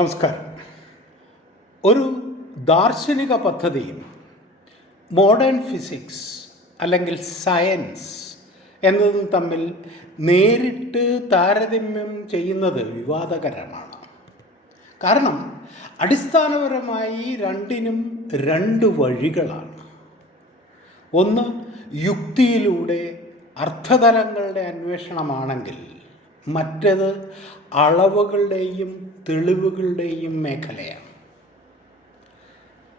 നമസ്കാരം. ഒരു ദാർശനിക പദ്ധതിയും മോഡേൺ ഫിസിക്സ് അല്ലെങ്കിൽ സയൻസ് എന്നതും തമ്മിൽ നേരിട്ട് താരതമ്യം ചെയ്യുന്നത് വിവാദകരമാണ്. കാരണം അടിസ്ഥാനപരമായി രണ്ടിനും രണ്ട് വഴികളാണ്. ഒന്ന് യുക്തിയിലൂടെ അർത്ഥതലങ്ങളുടെ അന്വേഷണമാണെങ്കിൽ മറ്റേത് അളവുകളുടെയും തെളിവുകളുടെയും മേഖലയാണ്.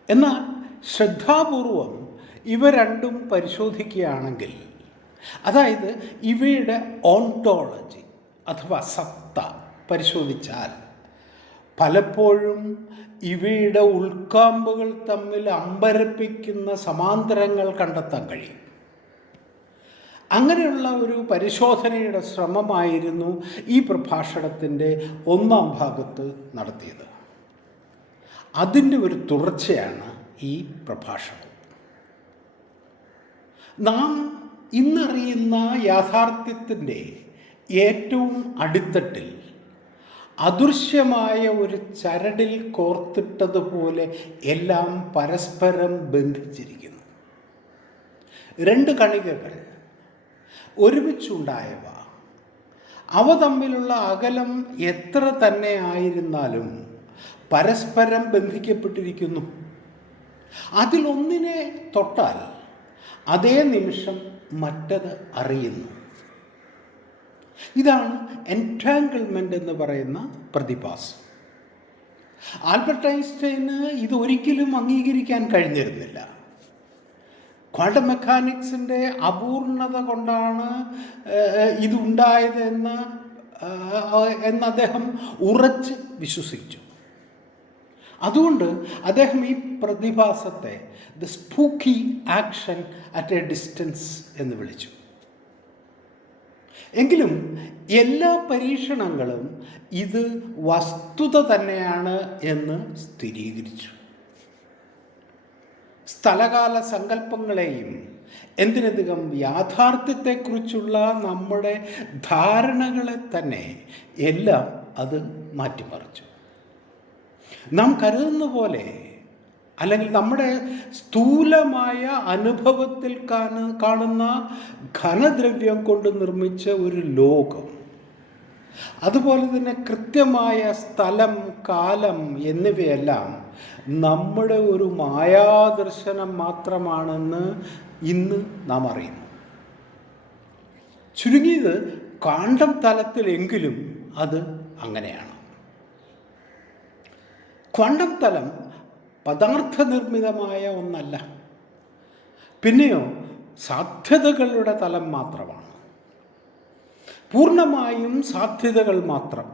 എന്നാൽ ശ്രദ്ധാപൂർവം ഇവ രണ്ടും പരിശോധിക്കുകയാണെങ്കിൽ, അതായത് ഇവയുടെ ഓണ്ടോളജി അഥവാ സത്ത പരിശോധിച്ചാൽ പലപ്പോഴും ഇവയുടെ ഉൾക്കാമ്പുകൾ തമ്മിൽ അമ്പരപ്പിക്കുന്ന സമാന്തരങ്ങൾ കണ്ടെത്താൻ കഴിയും. അങ്ങനെയുള്ള ഒരു പരിശോധനയുടെ ശ്രമമായിരുന്നു ഈ പ്രഭാഷണത്തിൻ്റെ ഒന്നാം ഭാഗത്ത് നടത്തിയത്. അതിൻ്റെ ഒരു തുടർച്ചയാണ് ഈ പ്രഭാഷണം. നാം ഇന്നറിയുന്ന യാഥാർത്ഥ്യത്തിൻ്റെ ഏറ്റവും അടിത്തട്ടിൽ അദൃശ്യമായ ഒരു ചരടിൽ കോർത്തിട്ടതുപോലെ എല്ലാം പരസ്പരം ബന്ധിച്ചിരിക്കുന്നു. രണ്ട് കണികകൾ ഒരുമിച്ചുണ്ടായവ, അവ തമ്മിലുള്ള അകലം എത്ര തന്നെ ആയിരുന്നാലും പരസ്പരം ബന്ധിക്കപ്പെട്ടിരിക്കുന്നു. അതിലൊന്നിനെ തൊട്ടാൽ അതേ നിമിഷം മറ്റത് അറിയുന്നു. ഇതാണ് എൻറ്റാങ്കിൾമെൻ്റ് എന്ന് പറയുന്ന പ്രതിഭാസം. ആൽബർട്ട് ഐൻസ്റ്റൈന് ഇതൊരിക്കലും അംഗീകരിക്കാൻ കഴിഞ്ഞിരുന്നില്ല. ക്വാണ്ടം മെക്കാനിക്സിൻ്റെ അപൂർണത കൊണ്ടാണ് ഇതുണ്ടായത് എന്ന് അദ്ദേഹം ഉറച്ച് വിശ്വസിച്ചു. അതുകൊണ്ട് അദ്ദേഹം ഈ പ്രതിഭാസത്തെ the spooky action at A distance എന്ന് വിളിച്ചു. എങ്കിലും എല്ലാ പരീക്ഷണങ്ങളും ഇത് വസ്തുത തന്നെയാണ് എന്ന് സ്ഥിരീകരിച്ചു. സ്ഥലകാല സങ്കല്പങ്ങളെയും എന്തിനധികം യാഥാർത്ഥ്യത്തെക്കുറിച്ചുള്ള നമ്മുടെ ധാരണകളെ തന്നെ എല്ലാം അത് മാറ്റിമറിച്ചു. നാം കരുതുന്ന പോലെ, അല്ലെങ്കിൽ നമ്മുടെ സ്ഥൂലമായ അനുഭവത്തിൽ കാണുന്ന ഘനദ്രവ്യം കൊണ്ട് നിർമ്മിച്ച ഒരു ലോകം, അതുപോലെ തന്നെ കൃത്യമായ സ്ഥലം, കാലം എന്നിവയെല്ലാം നമ്മുടെ ഒരു മായാദർശനം മാത്രമാണെന്ന് ഇന്ന് നാം അറിയുന്നു. ചുരുങ്ങിയത് ക്വാണ്ടം തലത്തിലെങ്കിലും അത് അങ്ങനെയാണ്. ക്വാണ്ടം തലം പദാർത്ഥ നിർമ്മിതമായ ഒന്നല്ല, പിന്നെയോ സാധ്യതകളുടെ തലം മാത്രമാണ്. പൂർണ്ണമായും സാധ്യതകൾ മാത്രം.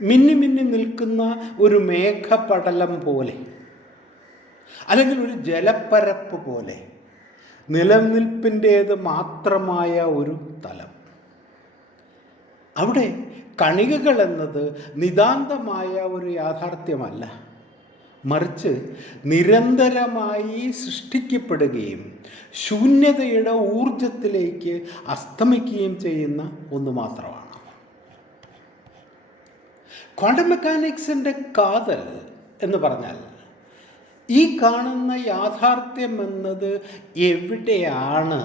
മിന്നി മിന്നി നിൽക്കുന്ന ഒരു മേഘപടലം പോലെ, അല്ലെങ്കിൽ ഒരു ജലപ്പരപ്പ് പോലെ നിലനിൽപ്പിൻ്റേത് മാത്രമായ ഒരു തലം. അവിടെ കണികകൾ എന്നത് നിതാന്തമായ ഒരു യാഥാർത്ഥ്യമല്ല, മറിച്ച് നിരന്തരമായി സൃഷ്ടിക്കപ്പെടുകയും ശൂന്യതയുടെ ഊർജത്തിലേക്ക് അസ്തമിക്കുകയും ചെയ്യുന്ന ഒന്ന് മാത്രമാണ്. ക്വാണ്ടം മെക്കാനിക്സിൻ്റെ കാതൽ എന്ന് പറഞ്ഞാൽ, ഈ കാണുന്ന യാഥാർത്ഥ്യം എന്നത് എവിടെയാണ്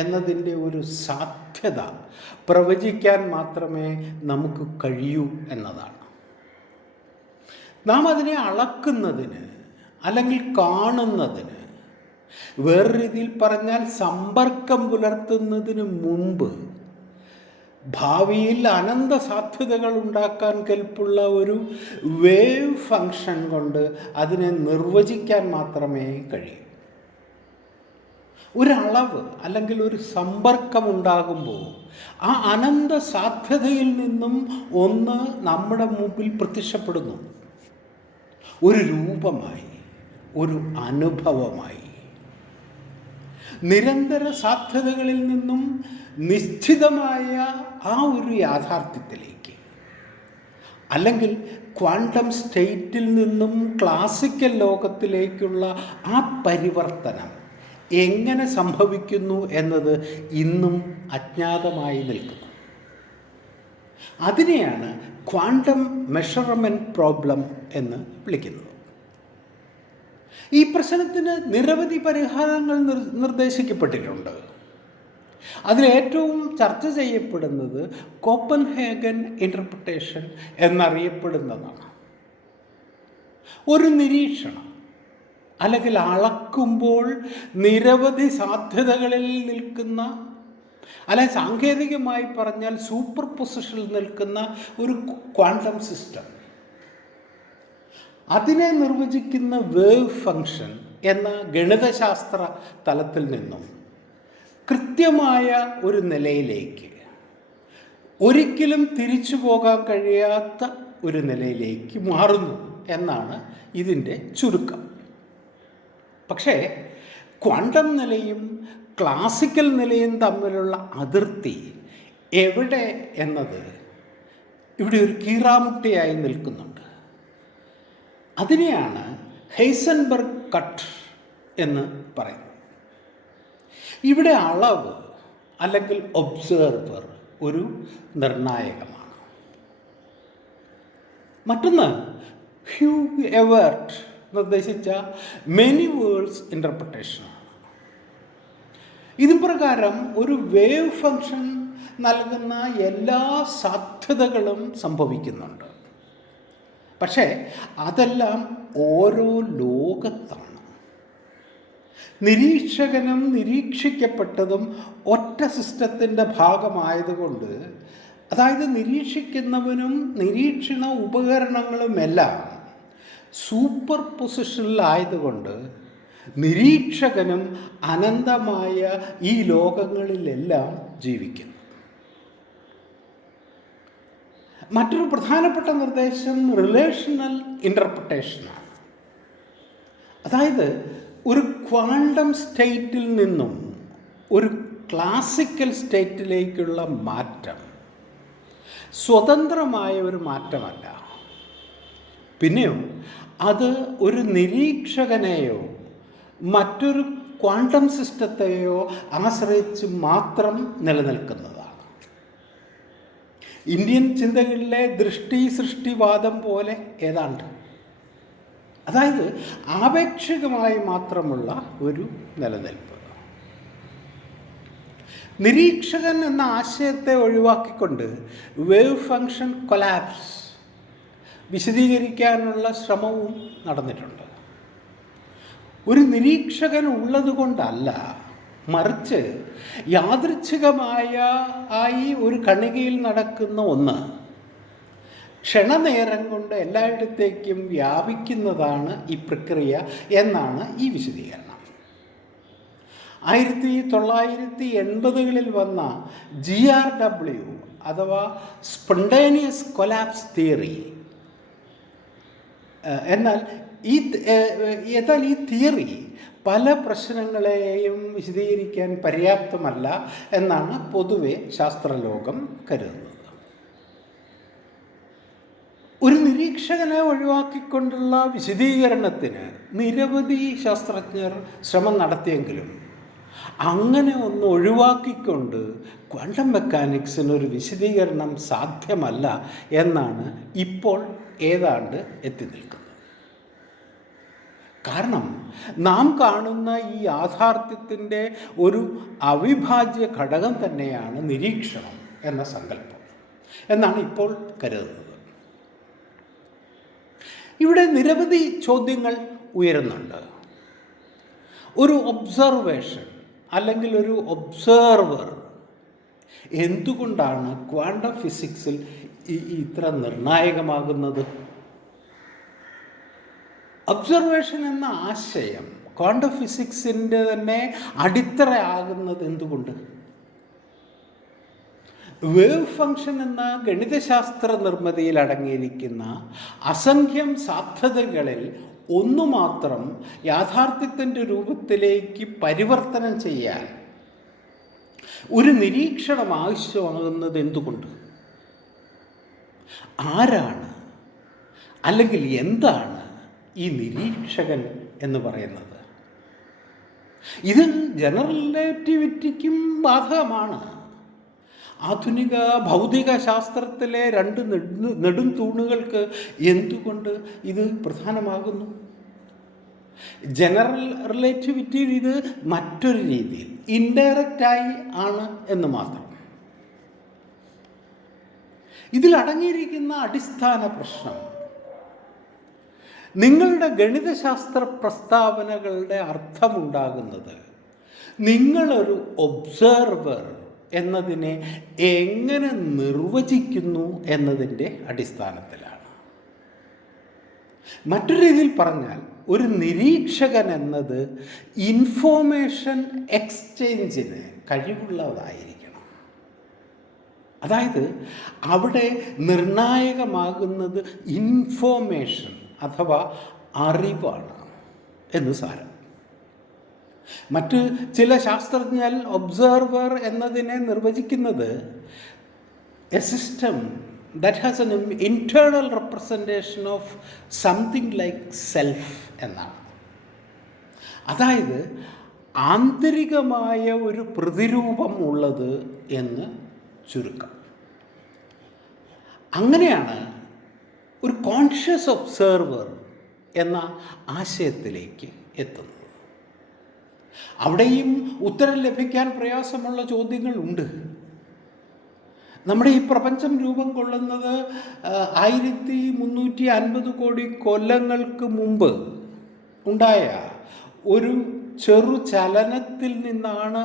എന്നതിൻ്റെ ഒരു സാധ്യത പ്രവചിക്കാൻ മാത്രമേ നമുക്ക് കഴിയൂ എന്നതാണ്. നാം അതിനെ അളക്കുന്നതിന് അല്ലെങ്കിൽ കാണുന്നതിന്, വേറെ രീതിയിൽ പറഞ്ഞാൽ സമ്പർക്കം പുലർത്തുന്നതിന് മുമ്പ് ഭാവിയിൽ അനന്ത സാധ്യതകൾ ഉണ്ടാക്കാൻ കെൽപ്പുള്ള ഒരു വേവ് ഫങ്ഷൻ കൊണ്ട് അതിനെ നിർവചിക്കാൻ മാത്രമേ കഴിയൂ. ഒരളവ് അല്ലെങ്കിൽ ഒരു സമ്പർക്കം ഉണ്ടാകുമ്പോൾ ആ അനന്ത സാധ്യതയിൽ നിന്നും ഒന്ന് നമ്മുടെ മുമ്പിൽ പ്രത്യക്ഷപ്പെടുന്നു, ഒരു രൂപമായി, ഒരു അനുഭവമായി. നിരന്തര സാധ്യതകളിൽ നിന്നും നിശ്ചിതമായ ആ ഒരു യാഥാർത്ഥ്യത്തിലേക്ക്, അല്ലെങ്കിൽ ക്വാണ്ടം സ്റ്റേറ്റിൽ നിന്നും ക്ലാസിക്കൽ ലോകത്തിലേക്കുള്ള ആ പരിവർത്തനം എങ്ങനെ സംഭവിക്കുന്നു എന്നത് ഇന്നും അജ്ഞാതമായി നിൽക്കുന്നു. അതിനെയാണ് ക്വാണ്ടം മെഷർമെൻറ്റ് പ്രോബ്ലം എന്ന് വിളിക്കുന്നത്. ഈ പ്രശ്നത്തിന് നിരവധി പരിഹാരങ്ങൾ നിർദ്ദേശിക്കപ്പെട്ടിട്ടുണ്ട്. അതിലേറ്റവും ചർച്ച ചെയ്യപ്പെടുന്നത് കോപ്പൻഹേഗൻ ഇൻ്റർപ്രിട്ടേഷൻ എന്നറിയപ്പെടുന്നതാണ്. ഒരു നിരീക്ഷണം അല്ലെങ്കിൽ അളക്കുമ്പോൾ നിരവധി സാധ്യതകളിൽ നിൽക്കുന്ന, അല്ലെങ്കിൽ സാങ്കേതികമായി പറഞ്ഞാൽ സൂപ്പർ പൊസിഷനിൽ നിൽക്കുന്ന ഒരു ക്വാണ്ടം സിസ്റ്റം, അതിനെ നിർവചിക്കുന്ന വേവ് ഫംഗ്ഷൻ എന്ന ഗണിതശാസ്ത്ര തലത്തിൽ നിന്നും കൃത്യമായ ഒരു നിലയിലേക്ക്, ഒരിക്കലും തിരിച്ചു പോകാൻ കഴിയാത്ത ഒരു നിലയിലേക്ക് മാറുന്നു എന്നാണ് ഇതിൻ്റെ ചുരുക്കം. പക്ഷേ ക്വാണ്ടം നിലയും ക്ലാസിക്കൽ നിലയും തമ്മിലുള്ള അതിർത്തി എവിടെ എന്നത് ഇവിടെ ഒരു കീറാമുട്ടിയായി നിൽക്കുന്നുണ്ട്. അതിനെയാണ് ഹെയ്സൻബർഗ് കട്ട് എന്ന് പറയുന്നത്. ഇവിടെ അളവ് അല്ലെങ്കിൽ ഒബ്സർവർ ഒരു നിർണായകമാണ്. മറ്റൊന്ന് ഹ്യൂ എവേർട്ട് നിർദ്ദേശിച്ച മെനി വേൾഡ്സ് ഇൻ്റർപ്രിട്ടേഷനാണ്. ഇതിൻ പ്രകാരം ഒരു വേവ് ഫംഗ്ഷൻ നൽകുന്ന എല്ലാ സാധ്യതകളും സംഭവിക്കുന്നുണ്ട്. പക്ഷേ അതെല്ലാം ഓരോ ലോകത്താണ്. നിരീക്ഷകനും നിരീക്ഷിക്കപ്പെട്ടതും ഒറ്റ സിസ്റ്റത്തിൻ്റെ ഭാഗമായതുകൊണ്ട്, അതായത് നിരീക്ഷിക്കുന്നവനും നിരീക്ഷണ ഉപകരണങ്ങളുമെല്ലാം സൂപ്പർ പൊസിഷനിലായതുകൊണ്ട് നിരീക്ഷകനും അനന്തമായ ഈ ലോകങ്ങളിലെല്ലാം ജീവിക്കുന്നു. മറ്റൊരു പ്രധാനപ്പെട്ട നിർദ്ദേശം റിലേഷണൽ ഇൻ്റർപ്രിട്ടേഷനാണ്. അതായത് ഒരു ക്വാണ്ടം സ്റ്റേറ്റിൽ നിന്നും ഒരു ക്ലാസിക്കൽ സ്റ്റേറ്റിലേക്കുള്ള മാറ്റം സ്വതന്ത്രമായ ഒരു മാറ്റമല്ല. പിന്നെയോ അത് ഒരു നിരീക്ഷകനെയോ മറ്റൊരു ക്വാണ്ടം സിസ്റ്റത്തെയോ ആശ്രയിച്ച് മാത്രം നിലനിൽക്കുന്നതാണ്. ഇന്ത്യൻ ചിന്തകളിലെ ദൃഷ്ടി സൃഷ്ടിവാദം പോലെ ഏതാണ്ട്. അതായത് ആപേക്ഷികമായി മാത്രമുള്ള ഒരു നിലനിൽപ്പ്. നിരീക്ഷകൻ എന്ന ആശയത്തെ ഒഴിവാക്കിക്കൊണ്ട് വേവ് ഫംഗ്ഷൻ കൊലാപ്സ് വിശദീകരിക്കാനുള്ള ശ്രമവും നടന്നിട്ടുണ്ട്. ഒരു നിരീക്ഷകൻ ഉള്ളത് കൊണ്ടല്ല, മറിച്ച് യാദൃച്ഛികമായി ഒരു കണികയിൽ നടക്കുന്ന ഒന്ന് ക്ഷണനേരം കൊണ്ട് എല്ലായിടത്തേക്കും വ്യാപിക്കുന്നതാണ് ഈ പ്രക്രിയ എന്നാണ് ഈ വിശദീകരണം. 1980കളിൽ വന്ന GRW അഥവാ സ്പോണ്ടേനിയസ് കൊലാപ്സ് തിയറി, എന്നാൽ ഈ തിയറി പല പ്രശ്നങ്ങളെയും വിശദീകരിക്കാൻ പര്യാപ്തമല്ല എന്നാണ് പൊതുവെ ശാസ്ത്രലോകം കരുതുന്നത്. ഒരു നിരീക്ഷകനെ ഒഴിവാക്കിക്കൊണ്ടുള്ള വിശദീകരണത്തിന് നിരവധി ശാസ്ത്രജ്ഞർ ശ്രമം നടത്തിയെങ്കിലും അങ്ങനെ ഒന്ന് ഒഴിവാക്കിക്കൊണ്ട് ക്വാണ്ടം മെക്കാനിക്സിനൊരു വിശദീകരണം സാധ്യമല്ല എന്നാണ് ഇപ്പോൾ ഏതാണ്ട് എത്തി നിൽക്കുന്നത്. കാരണം നാം കാണുന്ന ഈ യാഥാർത്ഥ്യത്തിൻ്റെ ഒരു അവിഭാജ്യ ഘടകം തന്നെയാണ് നിരീക്ഷണം എന്ന സങ്കല്പം എന്നാണ് ഇപ്പോൾ കരുതുന്നത്. ഇവിടെ നിരവധി ചോദ്യങ്ങൾ ഉയരുന്നുണ്ട്. ഒരു ഒബ്സർവേഷൻ അല്ലെങ്കിൽ ഒരു ഒബ്സർവർ എന്തുകൊണ്ടാണ് ക്വാണ്ടം ഫിസിക്സിൽ ഇത്ര നിർണായകമാകുന്നത്? ഒബ്സർവേഷൻ എന്ന ആശയം ക്വാണ്ടം ഫിസിക്സിൻ്റെ തന്നെ അടിത്തറയാകുന്നത് എന്തുകൊണ്ട്? വേവ് ഫംഗ്ഷൻ എന്ന ഗണിതശാസ്ത്ര നിർമ്മിതിയിൽ അടങ്ങിയിരിക്കുന്ന അസംഖ്യം സാധ്യതകളിൽ ഒന്നു മാത്രം യാഥാർത്ഥ്യത്തിൻ്റെ രൂപത്തിലേക്ക് പരിവർത്തനം ചെയ്യാൻ ഒരു നിരീക്ഷണം ആവശ്യമാകുന്നത് എന്തുകൊണ്ട്? ആരാണ് അല്ലെങ്കിൽ എന്താണ് ഈ നിരീക്ഷകൻ എന്ന് പറയുന്നത്? ഇത് ജനറൽ റിലേറ്റിവിറ്റിക്കും ബാധകമാണ്. ആധുനിക ഭൗതിക ശാസ്ത്രത്തിലെ രണ്ട് നെടും തൂണുകൾക്ക് എന്തുകൊണ്ട് ഇത് പ്രധാനമാകുന്നു? ജനറൽ റിലേറ്റിവിറ്റിയിൽ ഇത് മറ്റൊരു രീതിയിൽ ഇൻഡയറക്റ്റായി ആണ് എന്ന് മാത്രം. ഇതിലടങ്ങിയിരിക്കുന്ന അടിസ്ഥാന പ്രശ്നം നിങ്ങളുടെ ഗണിതശാസ്ത്ര പ്രസ്താവനകളുടെ അർത്ഥമുണ്ടാകുന്നത് നിങ്ങളൊരു ഒബ്സർവർ എന്നതിനെ എങ്ങനെ നിർവചിക്കുന്നു എന്നതിൻ്റെ അടിസ്ഥാനത്തിലാണ്. മറ്റൊരു രീതിയിൽ പറഞ്ഞാൽ ഒരു നിരീക്ഷകൻ എന്നത് ഇൻഫോർമേഷൻ എക്സ്ചേഞ്ചിന് കഴിവുള്ളതായിരിക്കണം. അതായത് അവിടെ നിർണായകമാകുന്നത് ഇൻഫോർമേഷൻ അഥവാ അറിവാണ് എന്ന് സാരം. മറ്റ് ചില ശാസ്ത്രജ്ഞർ ഒബ്സർവർ എന്നതിനെ നിർവചിക്കുന്നത് A system that has N internal representation of something like self എന്നാണ്. അതായത് ആന്തരികമായ ഒരു പ്രതിരൂപം ഉള്ളത് എന്ന് ചുരുക്കം. അങ്ങനെയാണ് ഒരു കോൺഷ്യസ് ഒബ്സർവർ എന്ന ആശയത്തിലേക്ക് എത്തുന്നത്. അവിടെയും ഉത്തരം ലഭിക്കാൻ പ്രയാസമുള്ള ചോദ്യങ്ങളുണ്ട്. നമ്മുടെ ഈ പ്രപഞ്ചം രൂപം കൊള്ളുന്നത് 1350 കോടി കൊല്ലങ്ങൾക്ക് മുമ്പ് ഉണ്ടായ ഒരു ചെറു ചലനത്തിൽ നിന്നാണ്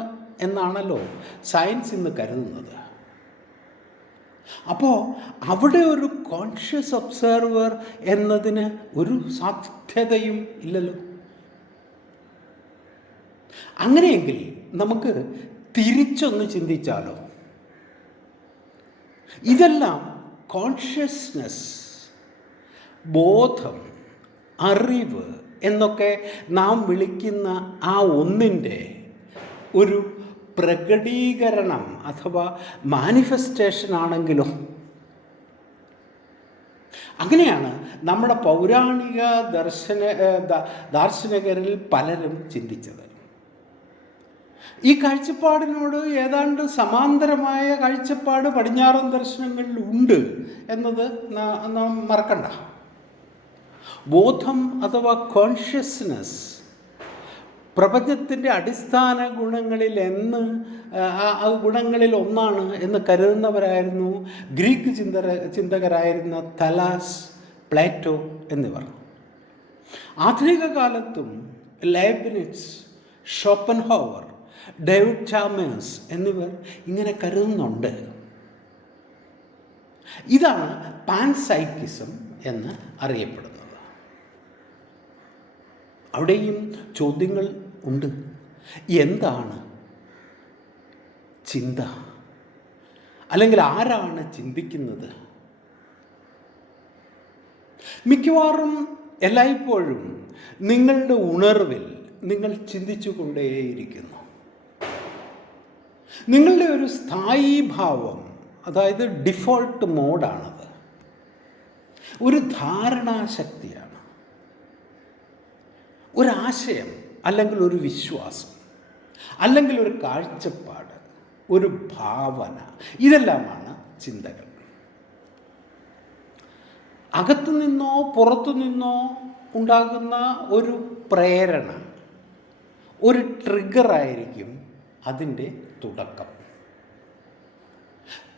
എന്നാണല്ലോ സയൻസ് ഇന്ന് കരുതുന്നത്. അപ്പോൾ അവിടെ ഒരു കോൺഷ്യസ് ഒബ്സർവർ എന്നതിന് ഒരു സാധ്യതയും ഇല്ലല്ലോ. അങ്ങനെയെങ്കിൽ നമുക്ക് തിരിച്ചൊന്ന് ചിന്തിച്ചാലോ? ഇതെല്ലാം കോൺഷ്യസ്നെസ്, ബോധം, അറിവ് എന്നൊക്കെ നാം വിളിക്കുന്ന ആ ഒന്നിൻ്റെ ഒരു പ്രകടീകരണം അഥവാ മാനിഫെസ്റ്റേഷൻ ആണെങ്കിലോ? അങ്ങനെയാണ് നമ്മുടെ പൗരാണിക ദാർശനികരിൽ പലരും ചിന്തിച്ചത്. ഈ കാഴ്ചപ്പാടിനോട് ഏതാണ്ട് സമാന്തരമായ കാഴ്ചപ്പാട് പടിഞ്ഞാറൻ ദർശനങ്ങളിൽ ഉണ്ട് എന്നത് നാം മറക്കണ്ട. ബോധം അഥവാ കോൺഷ്യസ്നെസ് പ്രപഞ്ചത്തിൻ്റെ അടിസ്ഥാന ഗുണങ്ങളിൽ ഒന്നാണ് എന്ന് കരുതുന്നവരായിരുന്നു ഗ്രീക്ക് ചിന്തകരായിരുന്ന തലാസ്, പ്ലേറ്റോ എന്നിവർ. ആധുനിക കാലത്തും ലൈബ്നിറ്റ്സ്, ഷോപ്പൻഹോവർ, ഡേവിഡ് ചാമേഴ്സ് എന്നിവർ ഇങ്ങനെ കരുതുന്നുണ്ട്. ഇതാണ് പാൻസൈക്കിസം എന്ന് അറിയപ്പെടുന്നത്. അവിടെയും ചോദ്യങ്ങൾ ഉണ്ട്. എന്താണ് ചിന്ത? അല്ലെങ്കിൽ ആരാണ് ചിന്തിക്കുന്നത്? മിക്കവാറും എല്ലായ്പ്പോഴും നിങ്ങളുടെ ഉണർവിൽ നിങ്ങൾ ചിന്തിച്ചു കൊണ്ടേയിരിക്കുന്നു. നിങ്ങളുടെ ഒരു സ്ഥായി ഭാവം, അതായത് ഡിഫോൾട്ട് മോഡാണത്. ഒരു ധാരണാശക്തിയാണ്, ഒരാശയം അല്ലെങ്കിൽ ഒരു വിശ്വാസം അല്ലെങ്കിൽ ഒരു കാഴ്ചപ്പാട്, ഒരു ഭാവന, ഇതെല്ലാമാണ് ചിന്തകൾ. അകത്തു നിന്നോ പുറത്തു നിന്നോ ഉണ്ടാകുന്ന ഒരു പ്രേരണ, ഒരു ട്രിഗറായിരിക്കും അതിൻ്റെ തുടക്കം.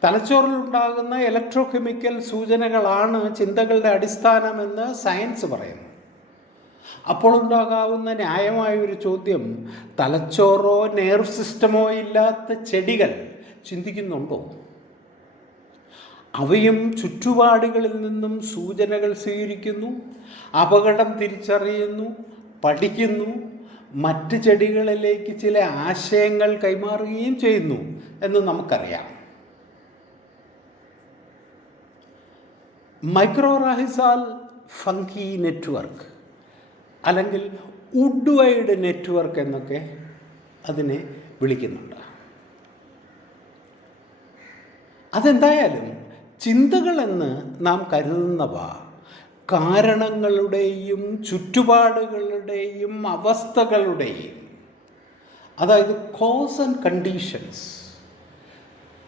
തലച്ചോറിലുണ്ടാകുന്ന ഇലക്ട്രോ കെമിക്കൽ സൂചനകളാണ് ചിന്തകളുടെ അടിസ്ഥാനമെന്ന് സയൻസ് പറയുന്നു. അപ്പോൾ ഉണ്ടാകാവുന്ന ന്യായമായൊരു ചോദ്യം, തലച്ചോറോ നെർവ് സിസ്റ്റമോ ഇല്ലാത്ത ചെടികൾ ചിന്തിക്കുന്നുണ്ടോ? അവയും ചുറ്റുപാടുകളിൽ നിന്നും സൂചനകൾ സ്വീകരിക്കുന്നു, അപകടം തിരിച്ചറിയുന്നു, പഠിക്കുന്നു, മറ്റ് ചെടികളിലേക്ക് ചില ആശയങ്ങൾ കൈമാറുകയും ചെയ്യുന്നു എന്ന് നമുക്കറിയാം. മൈക്രോറൈസൽ ഫംഗി നെറ്റ്വർക്ക് അല്ലെങ്കിൽ വുഡ് വൈഡ് നെറ്റ്വർക്ക് എന്നൊക്കെ അതിനെ വിളിക്കുന്നുണ്ട്. അതെന്തായാലും ചിന്തകളെന്ന് നാം കരുതുന്നവ കാരണങ്ങളുടെയും ചുറ്റുപാടുകളുടെയും അവസ്ഥകളുടെയും, അതായത് കോസ് ആൻഡ് കണ്ടീഷൻസ്,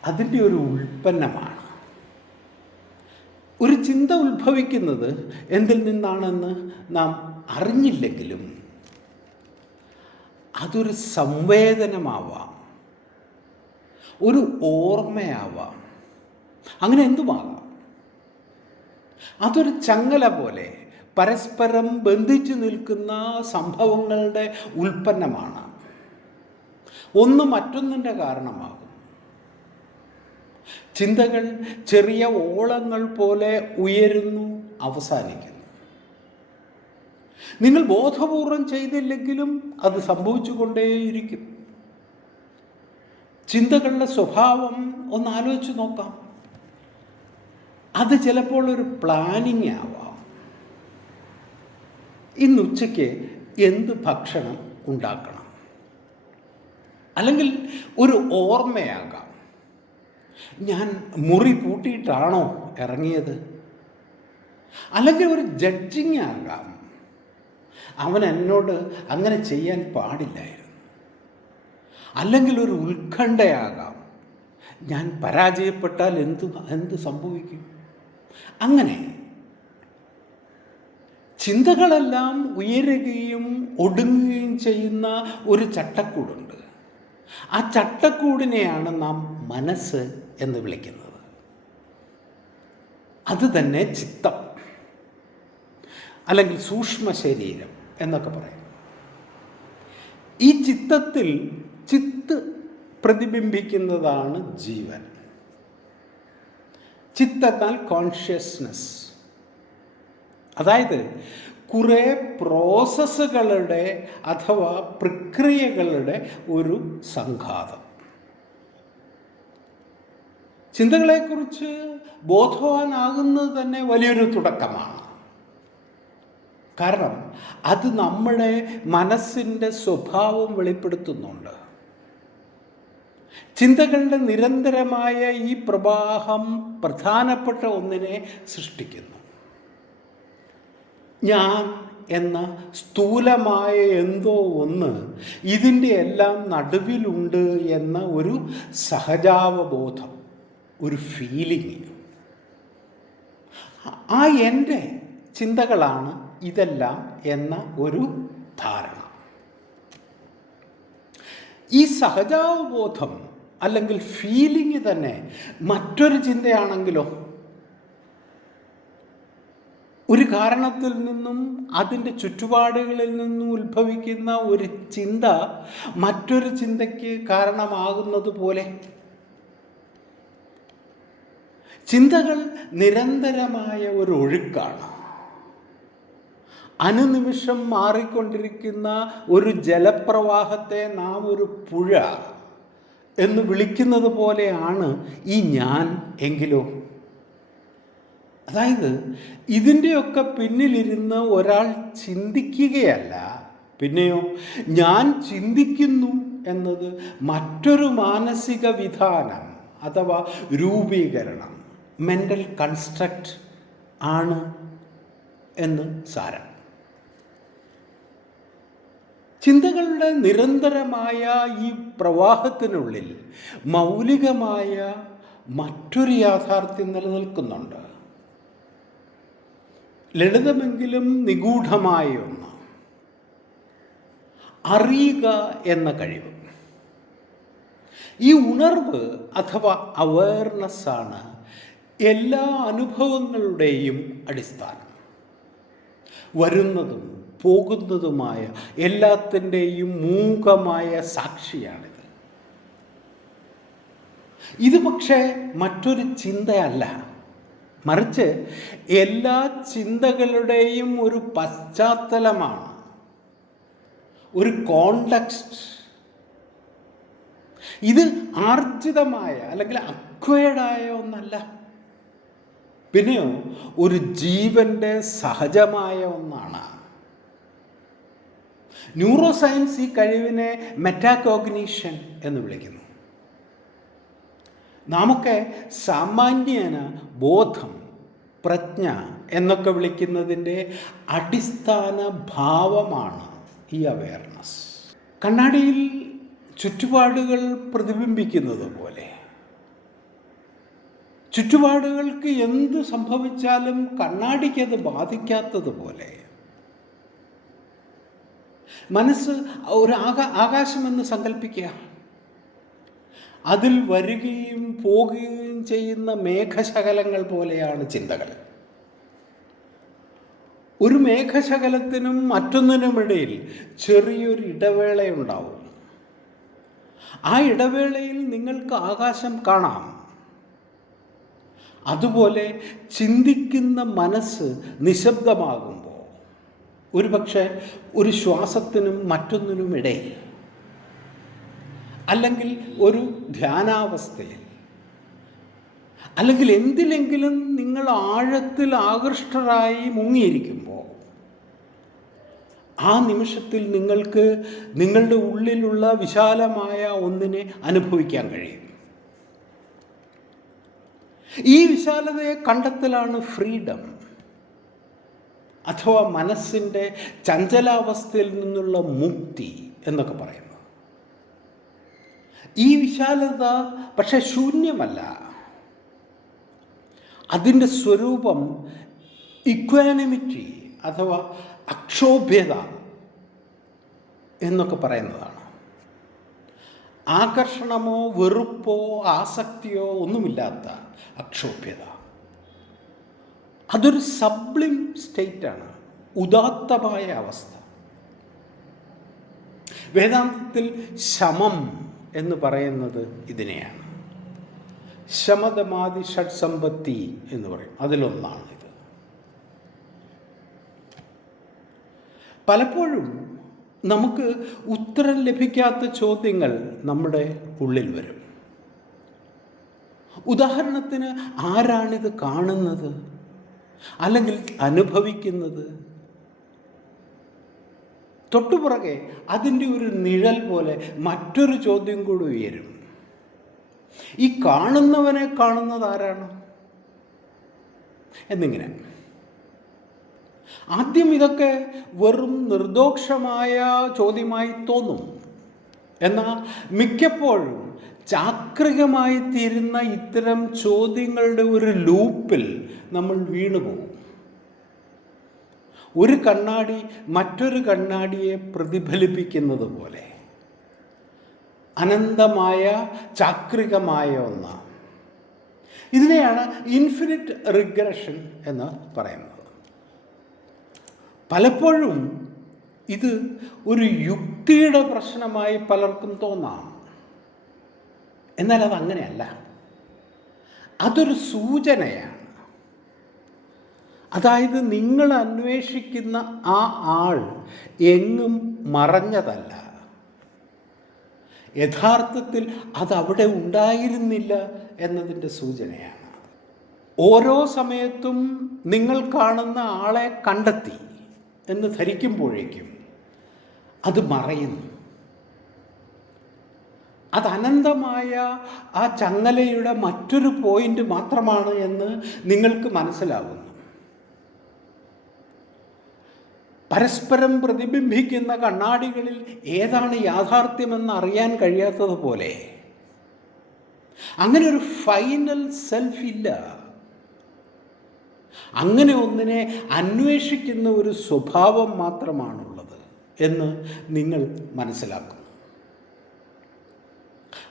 അതിൻ്റെ ഒരു ഉൽപ്പന്നമാണ്. ഒരു ചിന്ത ഉത്ഭവിക്കുന്നത് എന്തിൽ നിന്നാണെന്ന് നാം അറിഞ്ഞില്ലെങ്കിലും അതൊരു സംവേദനമാവാം, ഒരു ഓർമ്മയാവാം, അങ്ങനെ എന്തുമാകാം. അതൊരു ചങ്ങല പോലെ പരസ്പരം ബന്ധിച്ചു നിൽക്കുന്ന സംഭവങ്ങളുടെ ഉൽപ്പന്നമാണ്. ഒന്ന് മറ്റൊന്നിൻ്റെ കാരണമാകും. ചിന്തകൾ ചെറിയ ഓളങ്ങൾ പോലെ ഉയരുന്നു, അവസാനിക്കുന്നു. നിങ്ങൾ ബോധപൂർവം ചെയ്തില്ലെങ്കിലും അത് സംഭവിച്ചുകൊണ്ടേയിരിക്കും. ചിന്തകളുടെ സ്വഭാവം ഒന്ന് ആലോചിച്ച് നോക്കാം. അത് ചിലപ്പോൾ ഒരു പ്ലാനിങ് ആവാം. ഇന്ന് ഉച്ചയ്ക്ക് എന്ത് ഭക്ഷണം ഉണ്ടാക്കണം, അല്ലെങ്കിൽ ഒരു ഓർമ്മയാകാം. ഞാൻ മുറി പൂട്ടിയിട്ടാണോ ഇറങ്ങിയത്, അല്ലെങ്കിൽ ഒരു ജഡ്ജിങ് ആകാം. അവൻ എന്നോട് അങ്ങനെ ചെയ്യാൻ പാടില്ലായിരുന്നു. അല്ലെങ്കിൽ ഒരു ഉത്കണ്ഠയാകാം. ഞാൻ പരാജയപ്പെട്ടാൽ എന്ത് സംഭവിക്കും. അങ്ങനെ ചിന്തകളെല്ലാം ഉയരുകയും ഒടുങ്ങുകയും ചെയ്യുന്ന ഒരു ചട്ടക്കൂടുണ്ട്. ആ ചട്ടക്കൂടിനെയാണ് നാം മനസ്സ് എന്ന് വിളിക്കുന്നത്. അത് തന്നെ ചിത്തം, അല്ലെങ്കിൽ സൂക്ഷ്മ ശരീരം എന്നൊക്കെ പറയുന്നു. ഈ ചിത്തത്തിൽ ചിത്ത് പ്രതിബിംബിക്കുന്നതാണ് ജീവൻ. ചിത്തെന്നാൽ കോൺഷ്യസ്നസ്, അതായത് കുറേ പ്രോസസ്സുകളുടെ അഥവാ പ്രക്രിയകളുടെ ഒരു സംഘാതം. ചിന്തകളെക്കുറിച്ച് ബോധവാനാകുന്നത് തന്നെ വലിയൊരു തുടക്കമാണ്. കാരണം അത് നമ്മുടെ മനസ്സിൻ്റെ സ്വഭാവം വെളിപ്പെടുത്തുന്നുണ്ട്. ചിന്തകളുടെ നിരന്തരമായ ഈ പ്രവാഹം പ്രധാനപ്പെട്ട ഒന്നിനെ സൃഷ്ടിക്കുന്നു. ഞാൻ എന്ന സ്ഥൂലമായ എന്തോ ഒന്ന് ഇതിൻ്റെ എല്ലാം നടുവിലുണ്ട് എന്ന ഒരു സഹജാവബോധം, ഒരു ഫീലിംഗ്. ആ എൻ്റെ ചിന്തകളാണ് ഇതെല്ലാം എന്ന ഒരു ധാരണ. ഈ സഹജാവബോധം അല്ലെങ്കിൽ ഫീലിംഗ് തന്നെ മറ്റൊരു ചിന്തയാണെങ്കിലോ, ഒരു കാരണത്തിൽ നിന്നും അതിൻ്റെ ചുറ്റുപാടുകളിൽ നിന്നും ഉത്ഭവിക്കുന്ന ഒരു ചിന്ത മറ്റൊരു ചിന്തയ്ക്ക് കാരണമാകുന്നത് പോലെ. ചിന്തകൾ നിരന്തരമായ ഒരു ഒഴുക്കാണ്. അനുനിമിഷം മാറിക്കൊണ്ടിരിക്കുന്ന ഒരു ജലപ്രവാഹത്തെ നാം ഒരു പുഴ എന്ന് വിളിക്കുന്നത് പോലെയാണ് ഈ ഞാൻ എങ്കിലോ. അതായത് ഇതിൻ്റെയൊക്കെ പിന്നിലിരുന്ന് ഒരാൾ ചിന്തിക്കുകയല്ല, പിന്നെയോ ഞാൻ ചിന്തിക്കുന്നു എന്നത് മറ്റൊരു മാനസിക വിധാനം അഥവാ രൂപീകരണം, മെൻ്റൽ കൺസ്ട്രക്റ്റ് ആണ് എന്ന് സാരം. ചിന്തകളുടെ നിരന്തരമായ ഈ പ്രവാഹത്തിനുള്ളിൽ മൗലികമായ മറ്റൊരു യാഥാർത്ഥ്യം നിലനിൽക്കുന്നുണ്ട്. ലളിതമെങ്കിലും നിഗൂഢമായ ഒന്ന്, അറിയുക എന്ന കഴിവ്. ഈ ഉണർവ് അഥവാ അവയർനെസ്സാണ് എല്ലാ അനുഭവങ്ങളുടെയും അടിസ്ഥാനം. വരുന്നതും പോകുന്നതുമായ എല്ലാത്തിൻ്റെയും മൂകമായ സാക്ഷിയാണിത്. ഇത് പക്ഷേ മറ്റൊരു ചിന്തയല്ല, മറിച്ച് എല്ലാ ചിന്തകളുടെയും ഒരു പശ്ചാത്തലമാണ്, ഒരു കോണ്ടെക്സ്റ്റ്. ഇത് ആർജിതമായ അല്ലെങ്കിൽ അക്വയർഡായ ഒന്നല്ല, പിന്നെയോ ഒരു ജീവൻ്റെ സഹജമായ ഒന്നാണ്. ന്യൂറോ സയൻസ് ഈ കഴിവിനെ മെറ്റാകോഗ്നീഷൻ എന്ന് വിളിക്കുന്നു. നാമൊക്കെ സാമാന്യേന ബോധം, പ്രജ്ഞ എന്നൊക്കെ വിളിക്കുന്നതിൻ്റെ അടിസ്ഥാന ഭാവമാണ് ഈ അവയർനെസ്. കണ്ണാടിയിൽ ചുറ്റുപാടുകൾ പ്രതിബിംബിക്കുന്നത് പോലെ ചുറ്റുപാടുകൾക്ക് എന്ത് സംഭവിച്ചാലും കണ്ണാടിക്കത് ബാധിക്കാത്തതുപോലെ മനസ്സ് ഒരു ആകാശമെന്ന് സങ്കല്പിക്കുക. അതിൽ വരികയും പോകുകയും ചെയ്യുന്ന മേഘശകലങ്ങൾ പോലെയാണ് ചിന്തകൾ. ഒരു മേഘശകലത്തിനും മറ്റൊന്നിനുമിടയിൽ ചെറിയൊരു ഇടവേളയുണ്ടാവും. ആ ഇടവേളയിൽ നിങ്ങൾക്ക് ആകാശം കാണാം. അതുപോലെ ചിന്തിക്കുന്ന മനസ്സ് നിശബ്ദമാകുമ്പോൾ, ഒരുപക്ഷെ ഒരു ശ്വാസത്തിനും മറ്റൊന്നിനും ഇടയിൽ, അല്ലെങ്കിൽ ഒരു ധ്യാനാവസ്ഥയിൽ, അല്ലെങ്കിൽ എന്തിലെങ്കിലും നിങ്ങൾ ആഴത്തിൽ ആകൃഷ്ടരായി മുങ്ങിയിരിക്കുമ്പോൾ, ആ നിമിഷത്തിൽ നിങ്ങൾക്ക് നിങ്ങളുടെ ഉള്ളിലുള്ള വിശാലമായ ഒന്നിനെ അനുഭവിക്കാൻ കഴിയും. ഈ വിശാലതയെ കണ്ടെത്തലാണ് ഫ്രീഡം, അഥവാ മനസ്സിൻ്റെ ചഞ്ചലാവസ്ഥയിൽ നിന്നുള്ള മുക്തി എന്നൊക്കെ പറയുന്നത്. ഈ വിശാലത പക്ഷെ ശൂന്യമല്ല. അതിൻ്റെ സ്വരൂപം ഇക്വാനിമിറ്റി അഥവാ അക്ഷോഭ്യത എന്നൊക്കെ പറയുന്നതാണ്. ആകർഷണമോ വെറുപ്പോ ആസക്തിയോ ഒന്നുമില്ലാത്ത അക്ഷോഭ്യത. അതൊരു സബ്ലിം സ്റ്റേറ്റാണ്, ഉദാത്തമായ അവസ്ഥ. വേദാന്തത്തിൽ ശമം എന്ന് പറയുന്നത് ഇതിനെയാണ്. ശമദമാദി ഷഡ്സമ്പത്തി എന്ന് പറയും, അതിലൊന്നാണ് ഇത്. പലപ്പോഴും നമുക്ക് ഉത്തരം ലഭിക്കാത്ത ചോദ്യങ്ങൾ നമ്മുടെ ഉള്ളിൽ വരും. ഉദാഹരണത്തിന്, ആരാണിത് കാണുന്നത് അല്ലെങ്കിൽ അനുഭവിക്കുന്നത്? തൊട്ടുപുറകെ അതിൻ്റെ ഒരു നിഴൽ പോലെ മറ്റൊരു ചോദ്യം കൂടി ഉയരും. ഈ കാണുന്നവനെ കാണുന്നത് ആരാണ് എന്നിങ്ങനെ. ആദ്യം ഇതൊക്കെ വെറും നിർദോഷമായ ചോദ്യമായി തോന്നും. എന്നാൽ മിക്കപ്പോഴും ചാക്രികമായി തീരുന്ന ഇത്തരം ചോദ്യങ്ങളുടെ ഒരു ലൂപ്പിൽ നമ്മൾ വീണുപോകും. ഒരു കണ്ണാടി മറ്റൊരു കണ്ണാടിയെ പ്രതിഫലിപ്പിക്കുന്നത് പോലെ അനന്തമായ ചാക്രികമായ ഒന്ന്. ഇതിനെയാണ് ഇൻഫിനിറ്റ് റിഗ്രഷൻ എന്ന് പറയുന്നത്. പലപ്പോഴും ഇത് ഒരു യുക്തിയുടെ പ്രശ്നമായി പലർക്കും തോന്നാം. എന്നാൽ അതങ്ങനെയല്ല. അതൊരു സൂചനയാണ്. അതായത് നിങ്ങൾ അന്വേഷിക്കുന്ന ആ ആൾ എങ്ങും മറഞ്ഞതല്ല. യഥാർത്ഥത്തിൽ അതവിടെ ഉണ്ടായിരുന്നില്ല എന്നതിൻ്റെ സൂചനയാണ്. ഓരോ സമയത്തും നിങ്ങൾ കാണുന്ന ആളെ കണ്ടെത്തി എന്ന് ധരിക്കുമ്പോഴേക്കും അത് മറയുന്നു. അത് അനന്തമായ ആ ചങ്ങലയുടെ മറ്റൊരു പോയിന്റ് മാത്രമാണ് എന്ന് നിങ്ങൾക്ക് മനസ്സിലാകുന്നു. പരസ്പരം പ്രതിബിംബിക്കുന്ന കണ്ണാടികളിൽ ഏതാണ് യാഥാർത്ഥ്യമെന്ന് അറിയാൻ കഴിയാത്തതുപോലെ അങ്ങനെ ഒരു ഫൈനൽ സെൽഫ് ഇല്ല. അങ്ങനെ ഒന്നിനെ അന്വേഷിക്കുന്ന ഒരു സ്വഭാവം മാത്രമാണുള്ളത് എന്ന് നിങ്ങൾ മനസ്സിലാക്കും.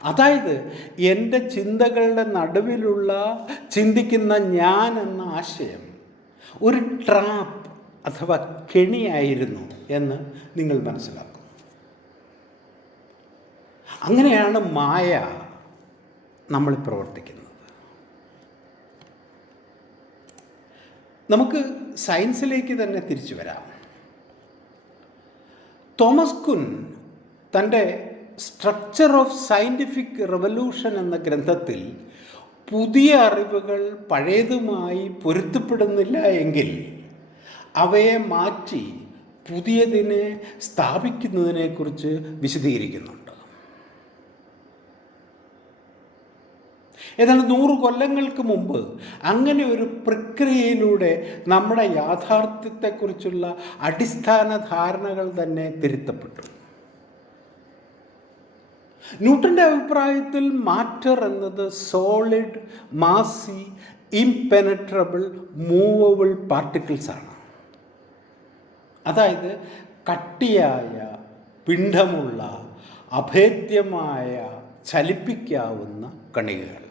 അതായത് എൻ്റെ ചിന്തകളുടെ നടുവിലുള്ള ചിന്തിക്കുന്ന ഞാൻ എന്ന ആശയം ഒരു ട്രാപ്പ് അഥവാ കെണിയായിരുന്നു എന്ന് നിങ്ങൾ മനസ്സിലാക്കും. അങ്ങനെയാണ് മായ നമ്മൾ പ്രവർത്തിക്കുന്നത്. നമുക്ക് സയൻസിലേക്ക് തന്നെ തിരിച്ചു വരാം. തോമസ് കുൻ തൻ്റെ സ്ട്രക്ചർ ഓഫ് സയൻറ്റിഫിക് റെവല്യൂഷൻ എന്ന ഗ്രന്ഥത്തിൽ പുതിയ അറിവുകൾ പഴയതുമായി പൊരുത്തപ്പെടുന്നില്ല എങ്കിൽ അവയെ മാറ്റി പുതിയതിനെ സ്ഥാപിക്കുന്നതിനെക്കുറിച്ച് വിശദീകരിക്കുന്നുണ്ട്. ഏതാണ്ട് 100 കൊല്ലങ്ങൾക്ക് മുമ്പ് അങ്ങനെ ഒരു പ്രക്രിയയിലൂടെ നമ്മുടെ യാഥാർത്ഥ്യത്തെക്കുറിച്ചുള്ള അടിസ്ഥാന ധാരണകൾ തന്നെ തിരുത്തപ്പെട്ടു. ന്യൂട്ടൻ്റെ അഭിപ്രായത്തിൽ മാറ്റർ എന്നത് സോളിഡ്, മാസി, ഇംപെനട്രബിൾ, മൂവബിൾ പാർട്ടിക്കിൾസ് ആണ്. അതായത് കട്ടിയായ, പിണ്ഡമുള്ള, അഭേദ്യമായ, ചലിപ്പിക്കാവുന്ന കണികകൾ.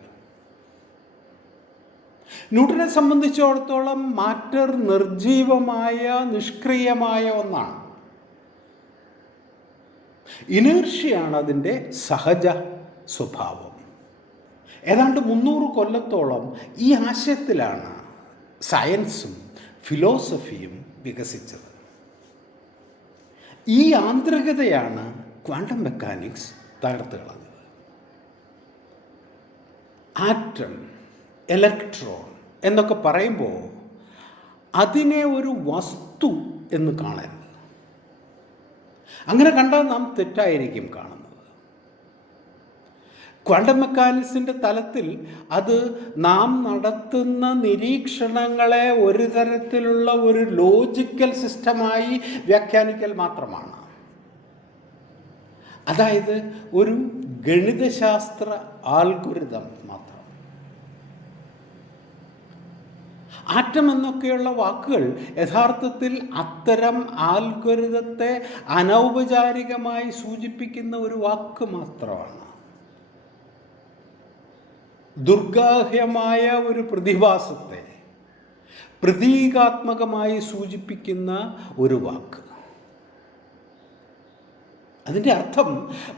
ന്യൂട്ടനെ സംബന്ധിച്ചിടത്തോളം മാറ്റർ നിർജീവമായ, നിഷ്ക്രിയമായ ഒന്നാണ്. ഇനേർഷ്യയാണ് അതിൻ്റെ സഹജ സ്വഭാവം. ഏതാണ്ട് 300 കൊല്ലത്തോളം ഈ ആശയത്തിലാണ് സയൻസും ഫിലോസഫിയും വികസിച്ചത്. ഈ ആന്തരികതയാണ് ക്വാണ്ടം മെക്കാനിക്സ് തകർത്ത് കളഞ്ഞത്. ആറ്റം, ഇലക്ട്രോൺ എന്നൊക്കെ പറയുമ്പോൾ അതിനെ ഒരു വസ്തു എന്ന് കാണരുത്. അങ്ങനെ കണ്ടാൽ നാം തെറ്റായിരിക്കും കാണുന്നത്. ക്വാണ്ടം മെക്കാനിക്സിൻ്റെ തലത്തിൽ അത് നാം നടത്തുന്ന നിരീക്ഷണങ്ങളെ ഒരു തരത്തിലുള്ള ഒരു ലോജിക്കൽ സിസ്റ്റമായി വ്യാഖ്യാനിക്കൽ മാത്രമാണ്. അതായത് ഒരു ഗണിതശാസ്ത്ര ആൽഗോരിതം മാത്രം. ആറ്റം എന്നൊക്കെയുള്ള വാക്കുകൾ യഥാർത്ഥത്തിൽ അത്തരം ആൽഗോരിതത്തെ അനൗപചാരികമായി സൂചിപ്പിക്കുന്ന ഒരു വാക്ക് മാത്രമാണ്. ദുർഗാഹ്യമായ ഒരു പ്രതിഭാസത്തെ പ്രതീകാത്മകമായി സൂചിപ്പിക്കുന്ന ഒരു വാക്ക്. അതിൻ്റെ അർത്ഥം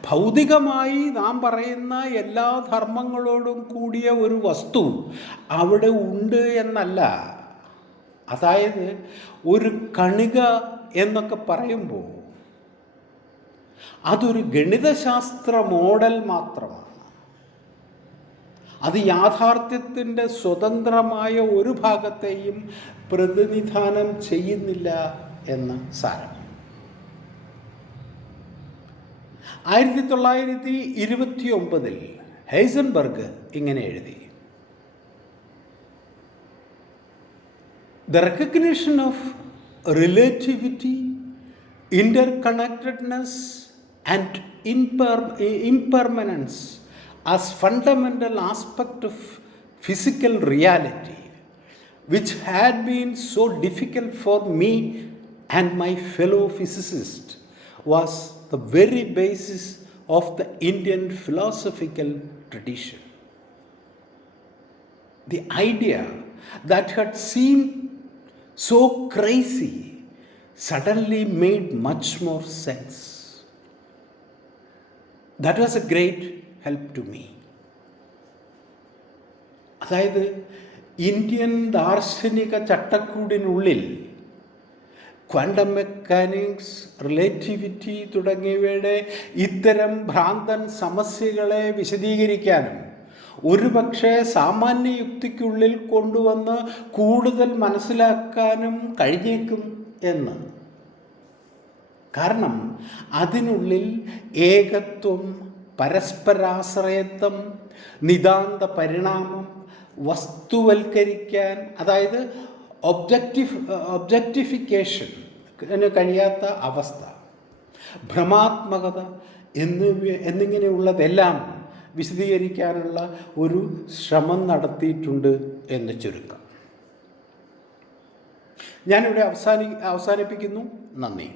ഭൗതികമായി നാം പറയുന്ന എല്ലാ ധർമ്മങ്ങളോടും കൂടിയ ഒരു വസ്തു അവിടെ ഉണ്ട് എന്നല്ല. അതായത് ഒരു കണിക എന്നൊക്കെ പറയുമ്പോൾ അതൊരു ഗണിതശാസ്ത്ര മോഡൽ മാത്രമാണ്. അത് യാഥാർത്ഥ്യത്തിൻ്റെ സ്വതന്ത്രമായ ഒരു ഭാഗത്തെയും പ്രതിനിധാനം ചെയ്യുന്നില്ല എന്ന് സാരം. 1929 ഹൈസൻബർഗ് ഇങ്ങനെ എഴുതി: The recognition of relativity, interconnectedness and impermanence as fundamental aspect of physical reality, which had been so difficult for me and my fellow physicists, was the very basis of the Indian philosophical tradition. The idea that had seemed so crazy suddenly made much more sense. That was a great help to me. അതായത് Indian ദാർശനിക ചട്ടക്കൂടിനുള്ളിൽ quantum mechanics, relativity തുടങ്ങിയവയുടെ ഇത്തരം ഭ്രാന്തൻ സമസ്യകളെ വിശദീകരിക്കാനും ഒരുപക്ഷെ സാമാന്യ യുക്തിക്കുള്ളിൽ കൊണ്ടുവന്ന് കൂടുതൽ മനസ്സിലാക്കാനും കഴിഞ്ഞേക്കും എന്ന്. കാരണം അതിനുള്ളിൽ ഏകത്വം, പരസ്പരാശ്രയത്വം, നിതാന്ത പരിണാമം, വസ്തുവൽക്കരിക്കാൻ, അതായത് ഒബ്ജക്റ്റിഫിക്കേഷൻ കഴിയാത്ത അവസ്ഥ, ഭ്രമാത്മകത എന്നിങ്ങനെയുള്ളതെല്ലാം വിശദീകരിക്കാനുള്ള ഒരു ശ്രമം നടത്തിയിട്ടുണ്ട് എന്ന് ചുരുക്കം. ഞാനിവിടെ അവസാനിപ്പിക്കുന്നു. നന്ദി.